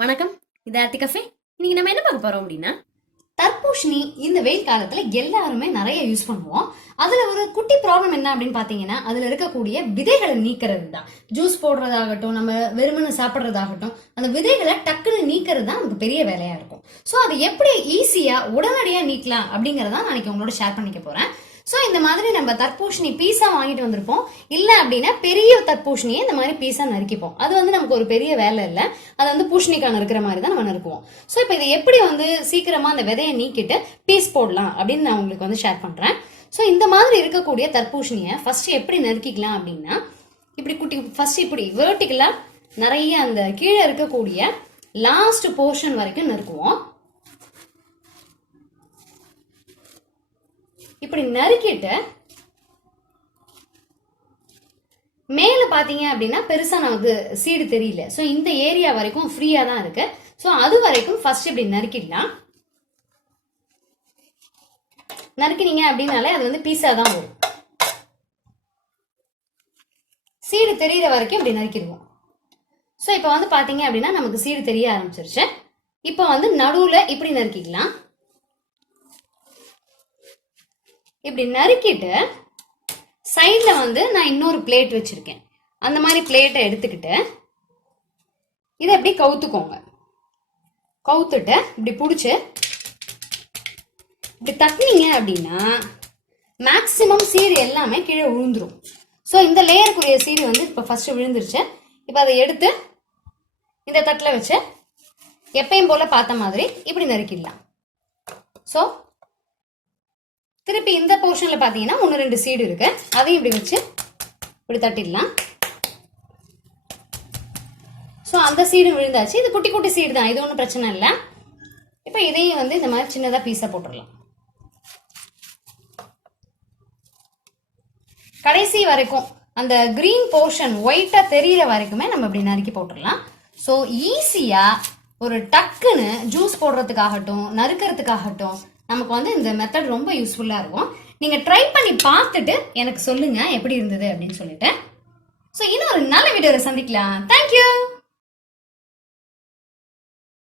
வணக்கம். இது ஆர்த்தி கஃபே. இன்னைக்கு நம்ம என்ன பார்க்க போறோம் அப்படின்னா தர்பூஷணி இந்த வெயில் காலத்துல எல்லாருமே நிறைய யூஸ் பண்ணுவோம். அதுல ஒரு குட்டி ப்ராப்ளம் என்ன அப்படின்னு பாத்தீங்கன்னா அதுல இருக்கக்கூடிய விதைகளை நீக்கிறது தான் ஜூஸ் போடுறதாகட்டும் நம்ம வெறுமனை சாப்பிட்றதாகட்டும் அந்த விதைகளை டக்குன்னு நீக்கிறது தான் நமக்கு பெரிய வேலையா இருக்கும். ஸோ அது எப்படி ஈஸியா உடனடியா நீக்கலாம் அப்படிங்கறத நாளைக்கு உங்களோட ஷேர் பண்ணிக்க போறேன். ஸோ இந்த மாதிரி நம்ம தர்பூஷணி பீஸா வாங்கிட்டு வந்திருப்போம். இல்லை அப்படின்னா பெரிய தர்பூஷணியை இந்த மாதிரி பீஸா நறுக்கிப்போம். அது வந்து நமக்கு ஒரு பெரிய வேலை இல்லை. அதை வந்து பூஷணிக்காய் நறுக்கிற மாதிரி தான் நம்ம நறுக்குவோம். ஸோ இப்போ இதை எப்படி வந்து சீக்கிரமாக அந்த விதையை நீக்கிட்டு பீஸ் போடலாம் அப்படின்னு நான் உங்களுக்கு வந்து ஷேர் பண்ணுறேன் ஸோ இந்த மாதிரி இருக்கக்கூடிய தர்பூஷணியை ஃபஸ்ட்டு எப்படி நறுக்கிக்கலாம் அப்படின்னா இப்படி குட்டி ஃபஸ்ட்டு இப்படி வேர்ட்டிக்கலாக நிறைய அந்த கீழே இருக்கக்கூடிய லாஸ்ட் போர்ஷன் வரைக்கும் நறுக்குவோம். இப்படி நறுக்கிட்டு மேலே பாத்தீங்க அப்படின்னா பெருசா நமக்கு சீடு தெரியல. ஸோ இந்த ஏரியா வரைக்கும் ஃப்ரீயா தான் இருக்கு. ஸோ அது வரைக்கும் ஃபர்ஸ்ட் இப்படி நறுக்கிடலாம். நறுக்கினீங்க அப்படின்னாலே அது வந்து பீஸா தான் வரும். சீடு தெரியிற வரைக்கும் இப்படி நறுக்கிடுவோம். ஸோ இப்போ வந்து பாத்தீங்க அப்படின்னா நமக்கு சீடு தெரிய ஆரம்பிச்சிருச்சு. இப்போ வந்து நடுவுல இப்படி நறுக்கிக்கலாம் இப்படி நறுக்கிட்டு சைடில் வந்து நான் இன்னொரு பிளேட் வச்சுருக்கேன். அந்த மாதிரி பிளேட்டை எடுத்துக்கிட்டு இதை இப்படி கவுத்துக்கோங்க. கவுத்துட்டு இப்படி பிடிச்சி இப்படி தட்டினீங்க அப்படின்னா மேக்ஸிமம் சீடு எல்லாமே கீழே விழுந்துரும் ஸோ இந்த லேயருக்குரிய சீடு வந்து இப்போ ஃபஸ்ட்டு விழுந்துருச்சு. இப்போ அதை எடுத்து இந்த தட்டில் வச்சு எப்பயும் போல் பார்த்த மாதிரி இப்படி நறுக்கிடலாம். ஸோ திருப்பி இந்த போர்ஷனில் பார்த்தீங்கன்னா ஒன்று ரெண்டு சீடு இருக்கு. அதையும் இப்படி வச்சு இப்படி தட்டிடலாம். ஸோ அந்த சீடும் விழுந்தாச்சு. இது குட்டி குட்டி சீடு தான். இது ஒன்றும் பிரச்சனை இல்லை. இப்போ இதையும் வந்து இந்த மாதிரி சின்னதாக பீஸாக போட்டுடலாம். கடைசி வரைக்கும் அந்த க்ரீன் போர்ஷன் ஒயிட்டாக தெரியிற வரைக்குமே நம்ம இப்படி நறுக்கி போட்டுடலாம். ஸோ ஈஸியாக ஒரு டக்குன்னு ஜூஸ் போடுறதுக்காகட்டும் நறுக்கிறதுக்காகட்டும் நமக்கு வந்து இந்த மெத்தட் ரொம்ப யூஸ்ஃபுல்லாக இருக்கும். நீங்கள் ட்ரை பண்ணி பார்த்துட்டு எனக்கு சொல்லுங்கள் எப்படி இருந்தது அப்படின்னு சொல்லிட்டு. ஸோ இன்னும் ஒரு நல்ல வீடியோவை சந்திக்கலாம். தேங்க்யூ